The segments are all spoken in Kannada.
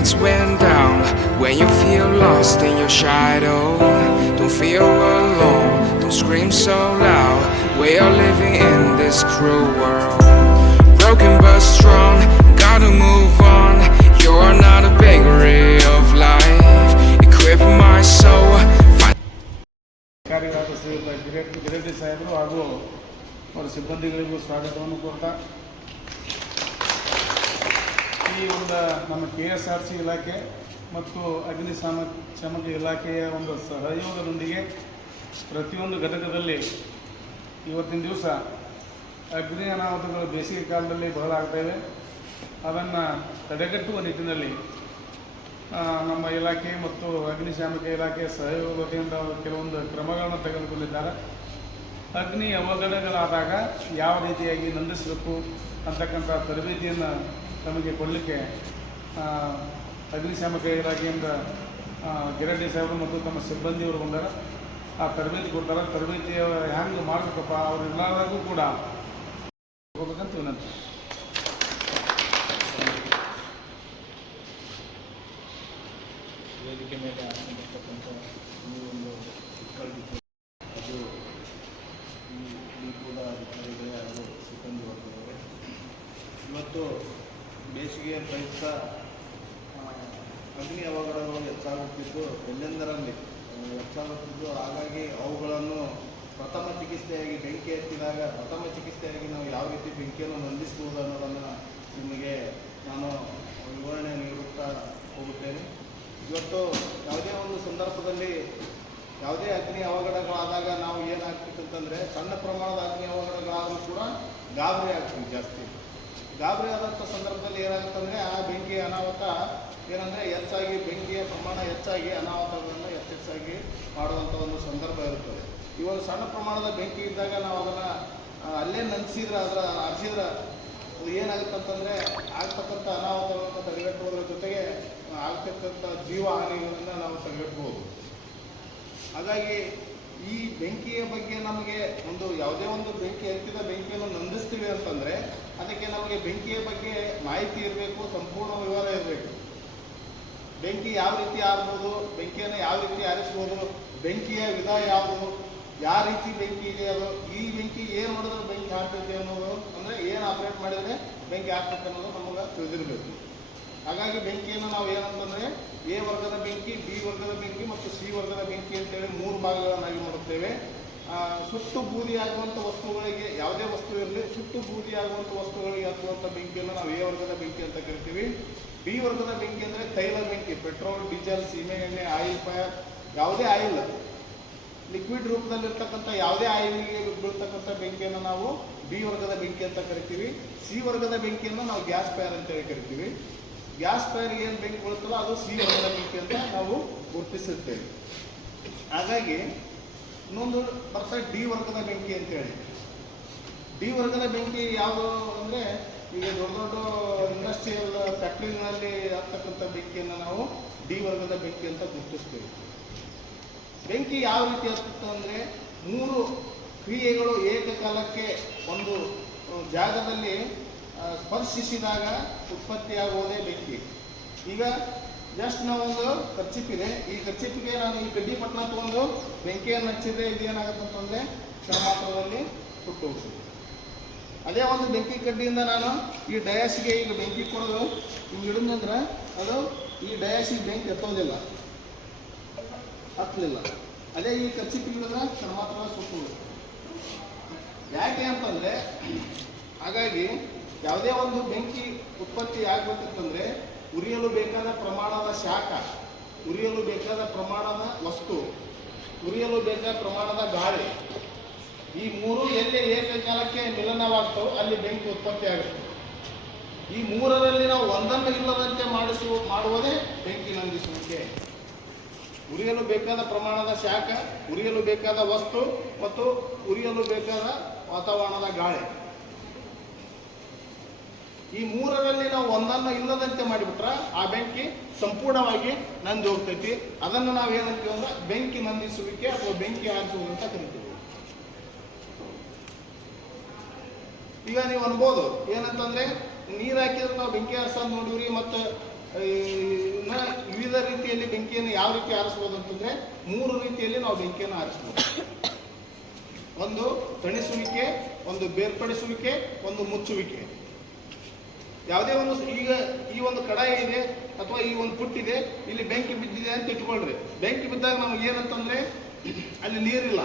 lights went down, when you feel lost in your shadow, don't feel alone, don't scream so loud. We are living in this cruel world, broken but strong, gotta move on. You're not a bakery of life, equip my soul. ಕಾರ್ಯವಾದ Gireddi ಸಾಹೇಬರು ಹಾಗೂ ಅವರ ಸಿಬ್ಬಂದಿಗಳಿಗೂ ಸ್ವಾಗತವನ್ನು ಕೊಡ್ತಾ, ಈ ಒಂದು ನಮ್ಮ KSRC ಇಲಾಖೆ ಮತ್ತು ಅಗ್ನಿಶಾಮಕ ಇಲಾಖೆಯ ಒಂದು ಸಹಯೋಗದೊಂದಿಗೆ ಪ್ರತಿಯೊಂದು ಘಟಕದಲ್ಲಿ ಇವತ್ತಿನ ದಿವಸ ಅಗ್ನಿ ಅನಾಹುತಗಳು ಬೇಸಿಗೆ ಕಾಲದಲ್ಲಿ ಬಹಳ ಆಗ್ತಾಯಿವೆ. ಅದನ್ನು ತಡೆಗಟ್ಟುವ ನಿಟ್ಟಿನಲ್ಲಿ ನಮ್ಮ ಇಲಾಖೆ ಮತ್ತು ಅಗ್ನಿಶಾಮಕ ಇಲಾಖೆ ಸಹಯೋಗದಿಂದ ಕೆಲವೊಂದು ಕ್ರಮಗಳನ್ನು ತೆಗೆದುಕೊಂಡಿದ್ದಾರೆ. ಅಗ್ನಿ ಅವಘಡಗಳಾದಾಗ ಯಾವ ರೀತಿಯಾಗಿ ನಂದಿಸಬೇಕು ಅಂತಕ್ಕಂಥ ತರಬೇತಿಯನ್ನು ನಮಗೆ ಕೊಡಲಿಕ್ಕೆ ಅಗ್ನಿಶಾಮಕ ಇಲಾಖೆಯಿಂದ ಗಿರೆಡ್ಡಿ ಸಾಹೇಬರು ಮತ್ತು ತಮ್ಮ ಸಿಬ್ಬಂದಿಯವರು ಬಂದಾರ. ಆ ತರಬೇತಿ ಕೊಡ್ತಾರೆ. ತರಬೇತಿ ಹ್ಯಾಂಗೆ ಮಾಡಬೇಕಪ್ಪ ಅವರೆಲ್ಲರಿಗೂ ಕೂಡ ಹೋಗ್ಬೇಕಂತ ವಿನಂತಿ. ವೇದಿಕೆ ಮೇಲೆ ಆಗಿರ್ತಕ್ಕಂಥ ಈ ಒಂದು ಅದು ಈ ಕೂಡ ಅಧಿಕಾರಿಗಳೇ ಹಾಗೂ ಸಿಬ್ಬಂದಿ ವರ್ಗದವರೇ, ಇವತ್ತು ಬೇಸಿಗೆಯ ಪ್ರಯುಕ್ತ ಅಗ್ನಿ ಅವಘಡಗಳು ಹೆಚ್ಚಾಗುತ್ತಿದ್ದು ಎಲ್ಲೆಂದರಲ್ಲಿ ಹೆಚ್ಚಾಗುತ್ತಿದ್ದು, ಹಾಗಾಗಿ ಅವುಗಳನ್ನು ಪ್ರಥಮ ಚಿಕಿತ್ಸೆಯಾಗಿ ಬೆಂಕಿ ಹತ್ತಿದಾಗ ಪ್ರಥಮ ಚಿಕಿತ್ಸೆಯಾಗಿ ನಾವು ಯಾವ ರೀತಿ ಬೆಂಕಿಯನ್ನು ನಂದಿಸಬಹುದು ಅನ್ನೋದನ್ನು ನಿಮಗೆ ನಾನು ವಿವರಣೆ ನೀಡುತ್ತಾ ಹೋಗುತ್ತೇನೆ. ಇವತ್ತು ಯಾವುದೇ ಒಂದು ಸಂದರ್ಭದಲ್ಲಿ ಯಾವುದೇ ಅಗ್ನಿ ಅವಘಡಗಳಾದಾಗ ನಾವು ಏನಾಗ್ತಿತ್ತು ಅಂತಂದರೆ, ಸಣ್ಣ ಪ್ರಮಾಣದ ಅಗ್ನಿ ಅವಘಡಗಳಾದರೂ ಕೂಡ ಗಾಬರಿ ಆಗ್ತೀವಿ. ಜಾಸ್ತಿ ಗಾಬರಿ ಆದಂಥ ಸಂದರ್ಭದಲ್ಲಿ ಏನಾಗುತ್ತಂದರೆ ಆ ಬೆಂಕಿ ಅನಾಹುತ ಏನಂದರೆ ಹೆಚ್ಚಾಗಿ ಬೆಂಕಿಯ ಪ್ರಮಾಣ ಹೆಚ್ಚಾಗಿ ಅನಾಹುತಗಳನ್ನು ಹೆಚ್ಚಾಗಿ ಮಾಡುವಂಥ ಒಂದು ಸಂದರ್ಭ ಇರುತ್ತದೆ. ಈ ಒಂದು ಸಣ್ಣ ಪ್ರಮಾಣದ ಬೆಂಕಿ ಇದ್ದಾಗ ನಾವು ಅದನ್ನು ಅಲ್ಲೇ ನಂದಿಸಿದ್ರೆ ಹರಿಸಿದ್ರೆ ಅದು ಏನಾಗುತ್ತಂತಂದರೆ ಆಗ್ತಕ್ಕಂಥ ಅನಾಹುತಗಳನ್ನು ತಡೆಗಟ್ಟುವುದರ ಜೊತೆಗೆ ಆಗ್ತಕ್ಕಂಥ ಜೀವ ಹಾನಿಗಳನ್ನು ನಾವು ತಡೆಗಟ್ಟಬಹುದು. ಹಾಗಾಗಿ ಈ ಬೆಂಕಿಯ ಬಗ್ಗೆ ನಮಗೆ ಒಂದು ಯಾವುದೇ ಒಂದು ಬೆಂಕಿ ಹತ್ತಿದ ಬೆಂಕಿಯನ್ನು ನಂದಿಸ್ತೀವಿ ಅಂತಂದರೆ ಅದಕ್ಕೆ ನಮಗೆ ಬೆಂಕಿಯ ಬಗ್ಗೆ ಮಾಹಿತಿ ಇರಬೇಕು, ಸಂಪೂರ್ಣ ವಿವರ ಇರಬೇಕು. ಬೆಂಕಿ ಯಾವ ರೀತಿ ಆಗ್ಬೋದು, ಬೆಂಕಿಯನ್ನು ಯಾವ ರೀತಿ ಆರಿಸ್ಬೋದು, ಬೆಂಕಿಯ ವಿಧ ಯಾವುದು, ಯಾವ ರೀತಿ ಬೆಂಕಿ ಇದೆ, ಅದು ಈ ಬೆಂಕಿ ಏನು ಮಾಡಿದ್ರೆ ಬೆಂಕಿ ಆಗ್ತೈತೆ ಅನ್ನೋದು, ಅಂದರೆ ಏನು ಆಪ್ರೇಟ್ ಮಾಡಿದರೆ ಬೆಂಕಿ ಆಗ್ತೈತೆ ಅನ್ನೋದು ನಮಗೆ ತಿಳಿದಿರಬೇಕು. ಹಾಗಾಗಿ ಬೆಂಕಿಯನ್ನು ನಾವು ಏನಂತಂದರೆ ಎ ವರ್ಗದ ಬೆಂಕಿ, ಬಿ ವರ್ಗದ ಬೆಂಕಿ ಮತ್ತು ಸಿ ವರ್ಗದ ಬೆಂಕಿ ಅಂತೇಳಿ 3 ಭಾಗಗಳನ್ನಾಗಿ ಮಾಡುತ್ತೇವೆ. ಸುಟ್ಟು ಬೂದಿಯಾಗುವಂಥ ವಸ್ತುಗಳಿಗೆ, ಯಾವುದೇ ವಸ್ತು ಇರಲಿ, ಸುಟ್ಟು ಬೂದಿಯಾಗುವಂಥ ವಸ್ತುಗಳಿಗೆ ಹತ್ತುವಂಥ ಬೆಂಕಿಯನ್ನು ನಾವು ಎ ವರ್ಗದ ಬೆಂಕಿ ಅಂತ ಕರಿತೀವಿ. ಬಿ ವರ್ಗದ ಬೆಂಕಿ ಅಂದರೆ ತೈಲ ಬೆಂಕಿ, ಪೆಟ್ರೋಲ್, ಡೀಸೆಲ್, ಸೀಮೆ ಎಣ್ಣೆ, ಆಯಿಲ್ ಫೈರ್, ಯಾವುದೇ ಆಯಿಲ್ ಲಿಕ್ವಿಡ್ ರೂಪದಲ್ಲಿರ್ತಕ್ಕಂಥ ಯಾವುದೇ ಆಯಿಲ್ಗೆ ಬೀಳ್ತಕ್ಕಂಥ ಬೆಂಕಿಯನ್ನು ನಾವು ಬಿ ವರ್ಗದ ಬೆಂಕಿ ಅಂತ ಕರಿತೀವಿ. ಸಿ ವರ್ಗದ ಬೆಂಕಿಯನ್ನು ನಾವು ಗ್ಯಾಸ್ ಫೈರ್ ಅಂತೇಳಿ ಕರಿತೀವಿ. ಗ್ಯಾಸ್ ಫೈರ್ಗೆ ಏನು ಬೆಂಕಿ ಬೀಳುತ್ತಲ್ಲ ಅದು ಸಿ ವರ್ಗದ ಬೆಂಕಿ ಅಂತ ನಾವು ಗುರುತಿಸುತ್ತೇವೆ. ಹಾಗಾಗಿ ಇನ್ನೊಂದು ಬರ್ತದೆ ಡಿ ವರ್ಗದ ಬೆಂಕಿ ಅಂತೇಳಿ. ಡಿ ವರ್ಗದ ಬೆಂಕಿ ಯಾವುದು ಅಂದರೆ, ಈಗ ದೊಡ್ಡ ದೊಡ್ಡ ಇಂಡಸ್ಟ್ರಿಯಲ್ ಫ್ಯಾಕ್ಟ್ರಿಗಳಲ್ಲಿ ಆಗ್ತಕ್ಕಂಥ ಬೆಂಕಿಯನ್ನು ನಾವು ಡಿ ವರ್ಗದ ಬೆಂಕಿ ಅಂತ ಗುರುತಿಸ್ತೇವೆ. ಬೆಂಕಿ ಯಾವ ರೀತಿ ಆಗ್ತಿತ್ತು ಅಂದರೆ, 3 ಕ್ರಿಯೆಗಳು ಏಕಕಾಲಕ್ಕೆ ಒಂದು ಜಾಗದಲ್ಲಿ ಸ್ಪರ್ಶಿಸಿದಾಗ ಉತ್ಪತ್ತಿಯಾಗುವುದೇ ಬೆಂಕಿ. ಈಗ ಜಸ್ಟ್ ನಾವೊಂದು ಕರ್ಚಿಪಿದೆ, ಈ ಕರ್ಚಿಪಿಗೆ ನಾನು ಈ ಕಡ್ಡಿ ಪಟ್ಟಣ ತೊಗೊಂಡು ಬೆಂಕಿಯನ್ನು ಹಚ್ಚಿದ್ರೆ ಇದು ಏನಾಗುತ್ತಂತಂದರೆ ಕ್ಷಣ ಮಾತ್ರದಲ್ಲಿ ಸುಟ್ಟು ಹೋಗ್ತದೆ. ಅದೇ ಒಂದು ಬೆಂಕಿ ಕಡ್ಡಿಯಿಂದ ನಾನು ಈ ಡಯಾಸಿಗೆ ಈಗ ಬೆಂಕಿ ಕೊಡೋದು ಹಿಂಗೆ ಹಿಡಿದಂದ್ರೆ ಅದು ಈ ಡಯಾಸಿಗೆ ಬೆಂಕಿ ಎತ್ತೋದಿಲ್ಲ, ಹತ್ತಲಿಲ್ಲ. ಅದೇ ಈ ಕರ್ಚಿಪಿಗೆ ಹಿಡಿದ್ರೆ ಕ್ಷಣ ಮಾತ್ರ ಸುಟ್ಟು ಹೋಗುತ್ತೆ. ಯಾಕೆ ಅಂತಂದರೆ, ಹಾಗಾಗಿ ಯಾವುದೇ ಒಂದು ಬೆಂಕಿ ಉತ್ಪತ್ತಿ ಆಗಬೇಕಂತಂದರೆ ಉರಿಯಲು ಬೇಕಾದ ಪ್ರಮಾಣದ ಶಾಖ, ಉರಿಯಲು ಬೇಕಾದ ಪ್ರಮಾಣದ ವಸ್ತು, ಉರಿಯಲು ಬೇಕಾದ ಪ್ರಮಾಣದ ಗಾಳಿ, ಈ 3 ಎಲ್ಲಿ ಏಕಕಾಲಕ್ಕೆ ಮಿಲನವಾಗ್ತವೋ ಅಲ್ಲಿ ಬೆಂಕಿ ಉತ್ಪತ್ತಿ ಆಗುತ್ತೆ. ಈ 3ರಲ್ಲಿ ನಾವು ಒಂದನ್ನು ಇಲ್ಲದಂತೆ ಮಾಡುವುದೇ ಬೆಂಕಿ ನಂದಿಸುವಿಕೆ. ಉರಿಯಲು ಬೇಕಾದ ಪ್ರಮಾಣದ ಶಾಖ, ಉರಿಯಲು ಬೇಕಾದ ವಸ್ತು ಮತ್ತು ಉರಿಯಲು ಬೇಕಾದ ವಾತಾವರಣದ ಗಾಳಿ, ಈ 3ರಲ್ಲಿ ನಾವು ಒಂದನ್ನು ಇಲ್ಲದಂತೆ ಮಾಡಿಬಿಟ್ರೆ ಆ ಬೆಂಕಿ ಸಂಪೂರ್ಣವಾಗಿ ನಂದಿ ಹೋಗ್ತೈತಿ. ಅದನ್ನು ನಾವು ಏನಂತೀವಿ ಅಂದ್ರೆ ಬೆಂಕಿ ನಂದಿಸುವಿಕೆ ಅಥವಾ ಬೆಂಕಿ ಆರಿಸುವುದು ಅಂತ ಕರಿತೀವಿ. ಈಗ ನೀವು ಅನ್ಬೋದು ಏನಂತಂದ್ರೆ, ನೀರು ಹಾಕಿದ್ರೆ ನಾವು ಬೆಂಕಿ ಆರಿಸೋದು ನೋಡಿವ್ರಿ, ಮತ್ತು ವಿವಿಧ ರೀತಿಯಲ್ಲಿ ಬೆಂಕಿಯನ್ನು ಯಾವ ರೀತಿ ಆರಿಸ್ಬೋದು ಅಂತಂದರೆ 3 ರೀತಿಯಲ್ಲಿ ನಾವು ಬೆಂಕಿಯನ್ನು ಆರಿಸ್ಬೋದು. ಒಂದು ತಣಿಸುವಿಕೆ, ಒಂದು ಬೇರ್ಪಡಿಸುವಿಕೆ, ಒಂದು ಮುಚ್ಚುವಿಕೆ. ಯಾವುದೇ ಒಂದು ಈಗ ಈ ಒಂದು ಕಡಾಯಿ ಇದೆ ಅಥವಾ ಈ ಒಂದು ಪುಟ್ಟಿದೆ, ಇಲ್ಲಿ ಬೆಂಕಿ ಬಿದ್ದಿದೆ ಅಂತ ಇಟ್ಕೊಳ್ರಿ. ಬೆಂಕಿ ಬಿದ್ದಾಗ ನಮ್ಗೆ ಏನಂತಂದರೆ ಅಲ್ಲಿ ನೀರಿಲ್ಲ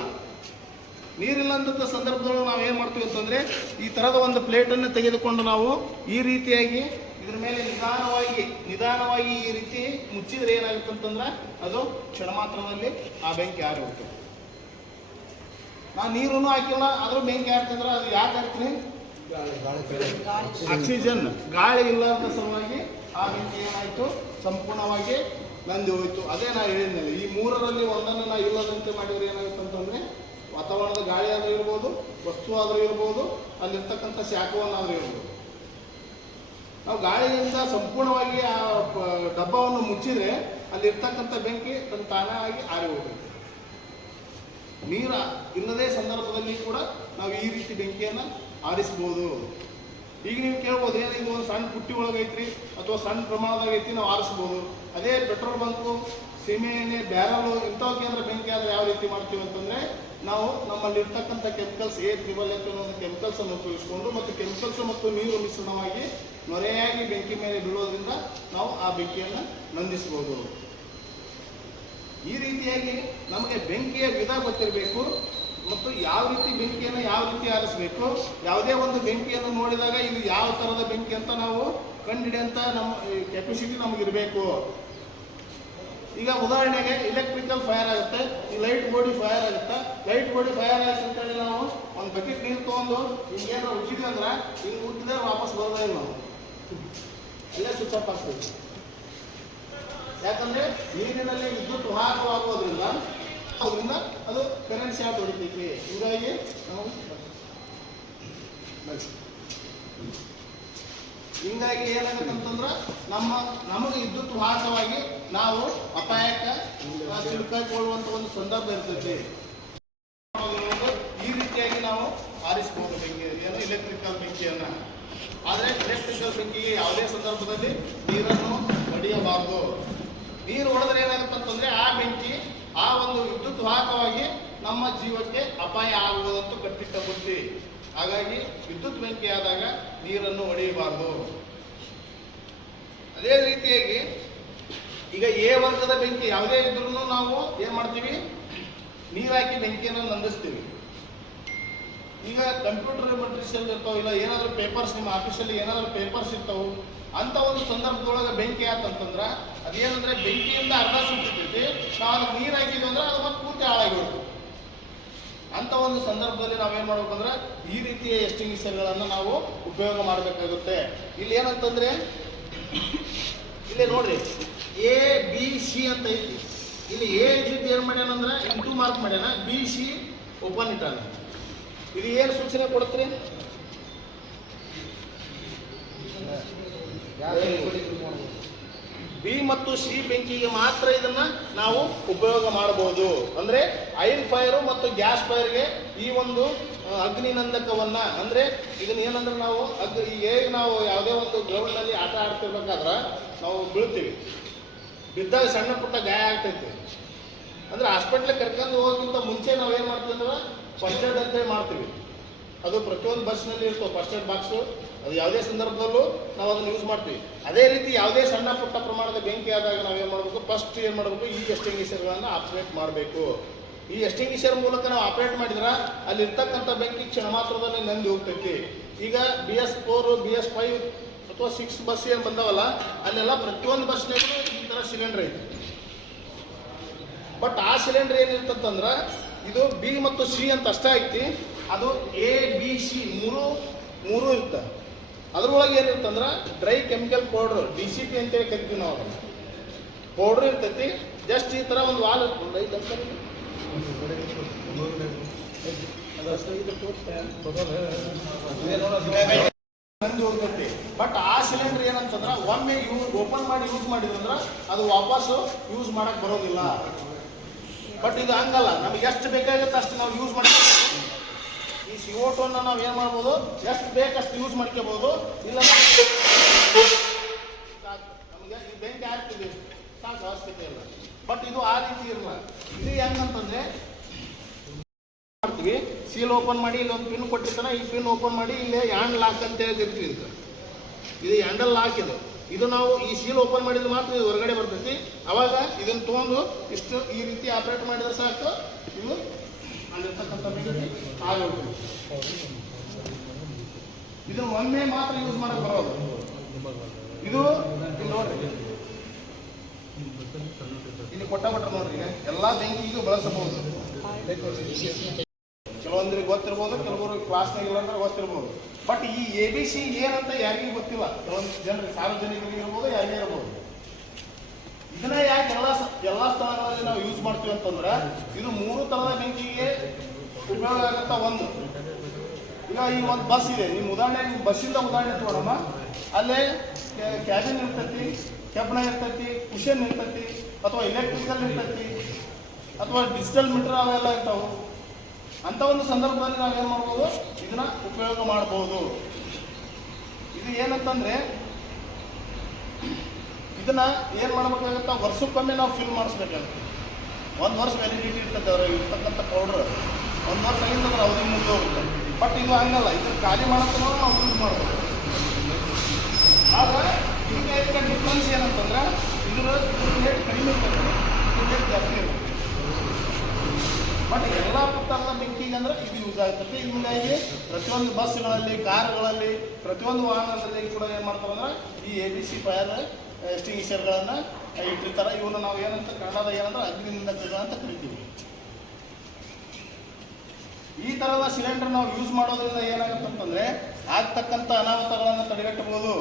ಅಂತ ಸಂದರ್ಭದೊಳಗೆ ನಾವು ಏನು ಮಾಡ್ತೀವಿ ಅಂತಂದರೆ ಈ ಥರದ ಒಂದು ಪ್ಲೇಟನ್ನು ತೆಗೆದುಕೊಂಡು ನಾವು ಈ ರೀತಿಯಾಗಿ ಇದ್ರ ಮೇಲೆ ನಿಧಾನವಾಗಿ ಈ ರೀತಿ ಮುಚ್ಚಿದ್ರೆ ಏನಾಗುತ್ತೆ ಅಂತಂದ್ರೆ ಅದು ಕ್ಷಣ ಮಾತ್ರದಲ್ಲಿ ಆ ಬೆಂಕಿ ಆರಿ ಹೋಗ್ತದೆ. ನಾವು ನೀರೂ ಹಾಕಿಲ್ಲ ಆದರೂ ಬೆಂಕಿ ಆಡ್ತಿದ್ರೆ ಅದು ಯಾಕೆ ಆಗ್ತದೆ? ಆಕ್ಸಿಜನ್ ಗಾಳಿ ಇಲ್ಲದ ಸಲುವಾಗಿ ಆ ಬೆಂಕಿ ಏನಾಯಿತು, ಸಂಪೂರ್ಣವಾಗಿ ನಂದಿ ಹೋಯಿತು. ಅದೇ ನಾ ಹೇಳಿದ್ಮೇಲೆ ಈ 3ರಲ್ಲಿ ಒಂದನ್ನು ನಾವು ಇಲ್ಲದಂತೆ ಮಾಡಿದ್ರೆ ಏನಾಗುತ್ತೆ ಅಂತಂದರೆ ವಾತಾವರಣದ ಗಾಳಿ ಆದರೂ ಇರ್ಬೋದು, ವಸ್ತು ಆದರೂ ಇರ್ಬೋದು, ಅಲ್ಲಿರ್ತಕ್ಕಂಥ ಶಾಖವನ್ನಾದರೂ ಇರ್ಬೋದು. ನಾವು ಗಾಳಿಯಿಂದ ಸಂಪೂರ್ಣವಾಗಿ ಆ ಡಬ್ಬವನ್ನು ಮುಚ್ಚಿದರೆ ಅಲ್ಲಿರ್ತಕ್ಕಂಥ ಬೆಂಕಿ ತನ್ನ ತಾನಾಗಿ ಆರಿ ಹೋಗುತ್ತೆ. ನೀರು ಇಲ್ಲದೇ ಸಂದರ್ಭದಲ್ಲಿ ಕೂಡ ನಾವು ಈ ರೀತಿ ಬೆಂಕಿಯನ್ನು ಆರಿಸ್ಬೋದು. ಈಗ ನೀವು ಕೇಳ್ಬೋದು, ಏನು ಇದು ಒಂದು ಸಣ್ಣ ಪುಟ್ಟಿ ಒಳಗೈತ್ರಿ ಅಥವಾ ಸಣ್ಣ ಪ್ರಮಾಣದಾಗ ಐತಿ, ನಾವು ಆರಿಸ್ಬೋದು. ಅದೇ ಪೆಟ್ರೋಲ್ ಬಂಕು, ಸೀಮೆ ಎಣ್ಣೆ, ಬ್ಯಾರಲು ಇಂಥವಕ್ಕೆ ಅಂದ್ರೆ ಬೆಂಕಿ ಆದರೆ ಯಾವ ರೀತಿ ಮಾಡ್ತೀವಿ ಅಂತಂದರೆ ನಾವು ನಮ್ಮಲ್ಲಿರ್ತಕ್ಕಂಥ ಕೆಮಿಕಲ್ಸ್ A-FF ಅನ್ನೋ ಕೆಮಿಕಲ್ಸನ್ನು ಉಪಯೋಗಿಸ್ಕೊಂಡು ಮತ್ತು ಕೆಮಿಕಲ್ಸ್ ಮತ್ತು ನೀರು ಮಿಶ್ರಣವಾಗಿ ನೊರೆಯಾಗಿ ಬೆಂಕಿ ಮೇಲೆ ಬೀಳೋದ್ರಿಂದ ನಾವು ಆ ಬೆಂಕಿಯನ್ನು ನಂದಿಸ್ಬೋದು. ಈ ರೀತಿಯಾಗಿ ನಮಗೆ ಬೆಂಕಿಯ ವಿಧ ಗೊತ್ತಿರಬೇಕು ಮತ್ತು ಯಾವ ರೀತಿ ಬೆಂಕಿಯನ್ನು ಯಾವ ರೀತಿ ಆರಿಸಬೇಕು. ಯಾವುದೇ ಒಂದು ಬೆಂಕಿಯನ್ನು ನೋಡಿದಾಗ ಇದು ಯಾವ ಥರದ ಬೆಂಕಿ ಅಂತ ನಾವು ಕಂಡುಹಿಡಿಯಂಥ ನಮ್ಮ ಕೆಪಾಸಿಟಿ ನಮಗಿರಬೇಕು. ಈಗ ಉದಾಹರಣೆಗೆ ಇಲೆಕ್ಟ್ರಿಕಲ್ ಫೈರ್ ಆಗುತ್ತೆ, ಈ ಲೈಟ್ ಬೋಡಿ ಫೈರ್ ಆಗುತ್ತೆ. ಲೈಟ್ ಬೋಡಿ ಫೈರ್ ಆಗುತ್ತೆ ಅಂತೇಳಿ ನಾವು ಒಂದು ಬಕೆಟ್ ನೀರು ತೊಗೊಂಡು ಹಿಂಗೇನಾರು ಉಜ್ಜಿದ್ವಿ ಅಂದ್ರೆ ಹಿಂಗೆ ಉಜ್ಜಿದ್ರೆ ವಾಪಸ್ ಬರೋದೇ ಇಲ್ಲ, ನಾವು ಅಲ್ಲೇ ಸ್ವಿಚ್ ಆಫ್ ಆಗ್ತೀವಿ. ಯಾಕಂದರೆ ನೀರಿನಲ್ಲಿ ವಿದ್ಯುತ್ ವಾಹಕವಾಗೋದ್ರಿಂದ ಅದು ಕರೆಂಟ್ ಶಾಕ್ ಹೊಡಿತೈತಿ. ಹೀಗಾಗಿ ನಾವು ಹಿಂಗಾಗಿ ಏನಾಗುತ್ತೆ ಅಂತಂದ್ರೆ ನಮಗೆ ವಿದ್ಯುತ್ ವಾಹಕವಾಗಿ ನಾವು ಅಪಾಯಕ್ಕೆ ಸಿಲುಕಾಕೊಳ್ಳುವಂಥ ಒಂದು ಸಂದರ್ಭ ಇರ್ತೈತಿ. ಈ ರೀತಿಯಾಗಿ ನಾವು ಆರಿಸ್ಬೋದು ಬೆಂಕಿ, ಏನು ಎಲೆಕ್ಟ್ರಿಕಲ್ ಬೆಂಕಿಯನ್ನು. ಆದರೆ ಎಲೆಕ್ಟ್ರಿಕಲ್ ಬೆಂಕಿಗೆ ಯಾವುದೇ ಸಂದರ್ಭದಲ್ಲಿ ನೀರನ್ನು ಹೊಡೆಯಬಾರ್ದು. ನೀರು ಹೊಡೆದ್ರೆ ಏನಾಗುತ್ತೆ ಅಂತಂದರೆ ಆ ಬೆಂಕಿ ಆ ಒಂದು ವಿದ್ಯುತ್ ವಾಹಕವಾಗಿ ನಮ್ಮ ಜೀವಕ್ಕೆ ಅಪಾಯ ಆಗುವುದಂತೂ ಕಟ್ಟಿಟ್ಟ ಬುದ್ಧಿ. ಹಾಗಾಗಿ ವಿದ್ಯುತ್ ಬೆಂಕಿ ಆದಾಗ ನೀರನ್ನು ಹೊಡೆಯಬಾರ್ದು. ಅದೇ ರೀತಿಯಾಗಿ ಈಗ ಎ ವರ್ಗದ ಬೆಂಕಿ ಯಾವುದೇ ಇದ್ರೂ ನಾವು ಏನು ಮಾಡ್ತೀವಿ, ನೀರು ಹಾಕಿ ಬೆಂಕಿಯನ್ನು ನಂದಿಸ್ತೀವಿ. ಈಗ ಕಂಪ್ಯೂಟರ್ ಮಟೀರಿಯಲ್ ಇರ್ತಾವೆ, ಇಲ್ಲ ಏನಾದರೂ ಪೇಪರ್ಸ್, ನಿಮ್ಮ ಆಫೀಸಲ್ಲಿ ಏನಾದರೂ ಪೇಪರ್ಸ್ ಇರ್ತಾವೆ, ಅಂಥ ಒಂದು ಸಂದರ್ಭದೊಳಗೆ ಬೆಂಕಿ ಆತಂತಂದ್ರೆ ಅದೇನಂದರೆ ಬೆಂಕಿಯಿಂದ ಅರ್ಧ ಸುಟ್ಟಿರ್ತೈತಿ. ನಾವು ಅದಕ್ಕೆ ನೀರು ಹಾಕಿದ್ವಿ ಅಂದ್ರೆ ಅದು ಮತ್ತೆ ಪೂರ್ತಿ ಹಾಳಾಗಿರುತ್ತೆ. ಅಂಥ ಒಂದು ಸಂದರ್ಭದಲ್ಲಿ ನಾವೇನು ಮಾಡ್ಬೇಕಂದ್ರೆ ಈ ರೀತಿಯ ಎಕ್ಸ್ಟಿಂಗ್ವಿಷರ್ಗಳನ್ನು ನಾವು ಉಪಯೋಗ ಮಾಡಬೇಕಾಗುತ್ತೆ. ಇಲ್ಲಿ ಏನಂತಂದರೆ ಇಲ್ಲೇ ನೋಡ್ರಿ A-B-C ಅಂತ ಐತಿ. ಇಲ್ಲಿ A ಇದ್ದಿದ್ದು ಏನು ಮಾಡ್ಯಾನಂದ್ರೆ ಇಂಟು ಮಾರ್ಕ್ ಮಾಡ್ಯಾನ, B-C ಓಪನ್ ಇಟ್ಟಾನ. ಇದು ಏನು ಸೂಚನೆ ಕೊಡುತ್ತೀರಿ? ಬಿ ಮತ್ತು ಸಿ ಬೆಂಕಿಗೆ ಮಾತ್ರ ಇದನ್ನ ನಾವು ಉಪಯೋಗ ಮಾಡಬಹುದು. ಅಂದರೆ ಆಯಿಲ್ ಫೈರು ಮತ್ತು ಗ್ಯಾಸ್ ಫೈರ್ಗೆ ಈ ಒಂದು ಅಗ್ನಿನಂದಕವನ್ನ, ಅಂದರೆ ಇದನ್ನ ಏನಂದ್ರೆ ನಾವು ಈಗ ನಾವು ಯಾವುದೇ ಒಂದು ಗ್ರೌಂಡ್ನಲ್ಲಿ ಆಟ ಆಡ್ತಿರ್ಬೇಕಾದ್ರೆ ನಾವು ಬೀಳ್ತೀವಿ, ಬಿದ್ದಾಗ ಸಣ್ಣ ಪುಟ್ಟ ಗಾಯ ಆಗ್ತೈತಿ. ಅಂದರೆ ಹಾಸ್ಪಿಟ್ಲಿಗೆ ಕರ್ಕೊಂಡು ಹೋಗೋಕ್ಕಿಂತ ಮುಂಚೆ ನಾವೇನು ಮಾಡ್ತೀವಿ ಅಂದ್ರೆ ಫಸ್ಟ್ ಏಡ್ ಅಂತೇಳಿ ಮಾಡ್ತೀವಿ. ಅದು ಪ್ರತಿಯೊಂದು ಬಸ್ನಲ್ಲಿ ಇರ್ತವೆ ಫಸ್ಟ್ ಏಡ್ ಬಾಕ್ಸು. ಅದು ಯಾವುದೇ ಸಂದರ್ಭದಲ್ಲೂ ನಾವು ಅದನ್ನು ಯೂಸ್ ಮಾಡ್ತೀವಿ. ಅದೇ ರೀತಿ ಯಾವುದೇ ಸಣ್ಣ ಪುಟ್ಟ ಪ್ರಮಾಣದ ಬೆಂಕಿ ಆದಾಗ ನಾವೇನು ಮಾಡಬೇಕು, ಫಸ್ಟ್ ಏನು ಮಾಡಬೇಕು, ಈ ಎಕ್ಸ್ಟಿಂಗ್ವಿಷರ್ಗಳನ್ನು ಆಪ್ರೇಟ್ ಮಾಡಬೇಕು. ಈ ಎಕ್ಸ್ಟಿಂಗ್ವಿಷರ್ ಮೂಲಕ ನಾವು ಆಪ್ರೇಟ್ ಮಾಡಿದ್ರೆ ಅಲ್ಲಿ ಇರ್ತಕ್ಕಂಥ ಬೆಂಕಿ ಕ್ಷಣ ಮಾತ್ರದಲ್ಲಿ ನಂದಿ ಹೋಗ್ತೈತಿ. ಈಗ BS4, BS5 ಅಥವಾ 6 ಬಸ್ ಏನು ಬಂದವಲ್ಲ, ಅಲ್ಲೆಲ್ಲ ಪ್ರತಿಯೊಂದು ಬಸ್ನಾಗೂ ಈ ಥರ ಸಿಲಿಂಡರ್ ಐತಿ. ಬಟ್ ಆ ಸಿಲಿಂಡರ್ ಏನಿರ್ತಂದ್ರೆ ಇದು B ಮತ್ತು C ಅಂತ ಅಷ್ಟೇ ಐತಿ. ಅದು A-B-C ಮೂರು ಇರುತ್ತೆ. ಅದ್ರೊಳಗೆ ಏನಿರ್ತಂದ್ರೆ ಡ್ರೈ ಕೆಮಿಕಲ್ ಪೌಡ್ರು, DCP ಅಂತೇಳಿ ಕರಿತೀವಿ ನಾವು. ಅದನ್ನು ಪೌಡ್ರ್ ಇರ್ತೈತಿ. ಜಸ್ಟ್ ಈ ಥರ ಒಂದು ವಾಲ್ ನಂದಿ ಹೋಗ್ತೈತಿ. ಬಟ್ ಆ ಸಿಲಿಂಡರ್ ಏನಂತಂದ್ರೆ ಒಮ್ಮೆ ಓಪನ್ ಮಾಡಿ ಯೂಸ್ ಮಾಡಿದ್ರಂದ್ರೆ ಅದು ವಾಪಸ್ಸು ಯೂಸ್ ಮಾಡಕ್ಕೆ ಬರೋದಿಲ್ಲ. ಬಟ್ ಇದು ಹಂಗಲ್ಲ, ನಮಗೆ ಎಷ್ಟು ಬೇಕಾಗುತ್ತೆ ಅಷ್ಟು ನಾವು ಯೂಸ್ ಮಾಡ್ಕೋಬೋದು. ಈ CO2 ನಾವು ಏನು ಮಾಡ್ಬೋದು, ಎಷ್ಟು ಬೇಕಷ್ಟು ಯೂಸ್ ಮಾಡ್ಕೋಬೋದು. ಇಲ್ಲ ನಮಗೆ ಈ ಬೆಂಕಿ ಆಗ್ತಿದೆ ಸಾಕು ಅವಶ್ಯಕತೆ ಇಲ್ಲ. ಬಟ್ ಇದು ಆ ರೀತಿ ಇರಲ್ಲ. ಇದು ಹೆಂಗಂತಂದ್ರೆ ಮಾಡ್ತೀವಿ, ಸೀಲ್ ಓಪನ್ ಮಾಡಿ ಇಲ್ಲೊಂದು ಪಿನ್ ಕೊಟ್ಟಿರ್ತಾನೆ, ಈ ಪಿನ್ ಓಪನ್ ಮಾಡಿ ಇಲ್ಲಿ ಹ್ಯಾಂಡ್ ಲಾಕ್ ಅಂತ ಹೇಳಿರ್ತೀವಿ. ಇದು ಹ್ಯಾಂಡಲ್ ಲಾಕ್ ಇದು ನಾವು ಈ ಸೀಲ್ ಓಪನ್ ಮಾಡಿದ್ರೆ ಮಾತ್ರ ಇದು ಹೊರಗಡೆ ಬರ್ತೈತಿ. ಅವಾಗ ಇದನ್ನು ತೊಗೊಂಡು ಇಷ್ಟು ಈ ರೀತಿ ಆಪ್ರೇಟ್ ಮಾಡಿದ್ರೆ ಸಾಕು, ಇದು ಅಲ್ಲಿರ್ತಕ್ಕಂಥ ಆಗೋಗ್ತದೆ. ಇದನ್ನು ಒಮ್ಮೆ ಮಾತ್ರ ಯೂಸ್ ಮಾಡಕ್ಕೆ ಬರೋದು. ಇದು ನೋಡ್ರಿ, ಇಲ್ಲಿ ಕೊಟ್ಟಬಿಟ್ರೆ ನೋಡ್ರಿ, ಎಲ್ಲ ಬೆಂಕಿಗೂ ಬಳಸಬಹುದು. ಕೆಲವೊಂದ್ರಿಗೆ ಗೊತ್ತಿರ್ಬೋದು, ಕೆಲವರು ಕ್ಲಾಸ್ನಾಗ ಇಲ್ಲ ಅಂದ್ರೆ ಗೊತ್ತಿರ್ಬೋದು. ಬಟ್ ಈ ABC ಏನಂತ ಯಾರಿಗೂ ಗೊತ್ತಿಲ್ಲ. ಕೆಲವೊಂದು ಜನರಿಗೆ, ಸಾರ್ವಜನಿಕರಿಗೆ ಇರ್ಬೋದು, ಯಾರಿಗೇ ಇರ್ಬೋದು. ಇದನ್ನ ಯಾಕೆ ಎಲ್ಲ ಸ್ಥಳಗಳಲ್ಲಿ ನಾವು ಯೂಸ್ ಮಾಡ್ತೀವಿ ಅಂತಂದ್ರೆ, ಇದು 3 ಥರದ ಬೆಂಕಿಗೆ ಉಪಯೋಗ ಆಗುತ್ತಾ. ಒಂದು, ಈಗ ಈ ಒಂದು ಬಸ್ ಇದೆ, ನಿಮ್ಮ ಉದಾಹರಣೆ ಬಸ್ಸಿಂದ ಉದಾಹರಣೆ ತಗೊಳಮ್ಮ. ಅಲ್ಲೇ ಕ್ಯಾಬಿನ್ ಇರ್ತೈತಿ, ಕೆಬ್ಬಣ ಇರ್ತೈತಿ, ಕುಷನ್ ಇರ್ತೈತಿ, ಅಥವಾ ಎಲೆಕ್ಟ್ರಿಕಲ್ ಇರ್ತೈತಿ, ಅಥವಾ ಡಿಜಿಟಲ್ ಮೀಟರ್ ಅವೆಲ್ಲ ಇರ್ತಾವೆ. ಅಂಥ ಒಂದು ಸಂದರ್ಭದಲ್ಲಿ ನಾವೇನು ಮಾಡ್ಬೋದು, ಇದನ್ನ ಉಪಯೋಗ ಮಾಡ್ಬೋದು. ಇದು ಏನಂತಂದ್ರೆ, ಇದನ್ನ ಏನು ಮಾಡ್ಬೇಕಾಗತ್ತ, ವರ್ಷಕ್ಕೊಮ್ಮೆ ನಾವು ಫಿಲ್ ಮಾಡಿಸ್ಬೇಕಾಗುತ್ತೆ. 1 ವರ್ಷ ವ್ಯಾಲಿಡಿಟಿ ಇರ್ತದೆ ಅವ್ರ ಇರ್ತಕ್ಕಂಥ ಪೌಡ್ರ್. 1 ವರ್ಷ ಆಗಿಂದ ಅವಧಿ ಮುಂದೆ ಹೋಗುತ್ತೆ. ಬಟ್ ಇದು ಹಂಗಲ್ಲ, ಇದನ್ನ ಖಾಲಿ ಮಾಡೋದನ್ನ ನಾವು ಯೂಸ್ ಮಾಡ್ಬೋದು. ಆಗ ಇದಕ್ಕೆ ಡಿಫ್ರೆನ್ಸ್ ಏನಂತಂದ್ರೆ, ಇದ್ರ ರೇಟ್ ಕಡಿಮೆ ಇರ್ತದೆ, ಇದ್ರ ರೇಟ್ ಜಾಸ್ತಿ ಇರುತ್ತೆ. ಬಟ್ ಎಲ್ಲ ಥರದ ಬೆಂಕಿಗೆ ಅಂದ್ರೆ ಇದು ಯೂಸ್ ಆಗ್ತದೆ. ಹೀಗಾಗಿ ಪ್ರತಿಯೊಂದು ಬಸ್ಗಳಲ್ಲಿ, ಕಾರುಗಳಲ್ಲಿ, ಪ್ರತಿಯೊಂದು ವಾಹನದಲ್ಲಿ ಕೂಡ ಏನು ಮಾಡ್ತಾರೆ ಅಂದ್ರೆ ಈ ABC ಫೈರ್ ಎಕ್ಸ್ಟಿಂಗ್ವಿಷರ್ಗಳನ್ನು ಇಟ್ಟಿರ್ತಾರೆ. ಇವನ್ನ ನಾವು ಏನಂತ ಕನ್ನಡದ ಏನಂದ್ರೆ ಅಗ್ನಿನಿಂದಕಗಳು ಅಂತ ಕರಿತೀವಿ. ಈ ಥರದ ಸಿಲಿಂಡರ್ ನಾವು ಯೂಸ್ ಮಾಡೋದ್ರಿಂದ ಏನಾಗುತ್ತೆ ಅಂತಂದ್ರೆ, ಆಗ್ತಕ್ಕಂಥ ಅನಾಹುತಗಳನ್ನು ತಡೆಗಟ್ಟಬಹುದು.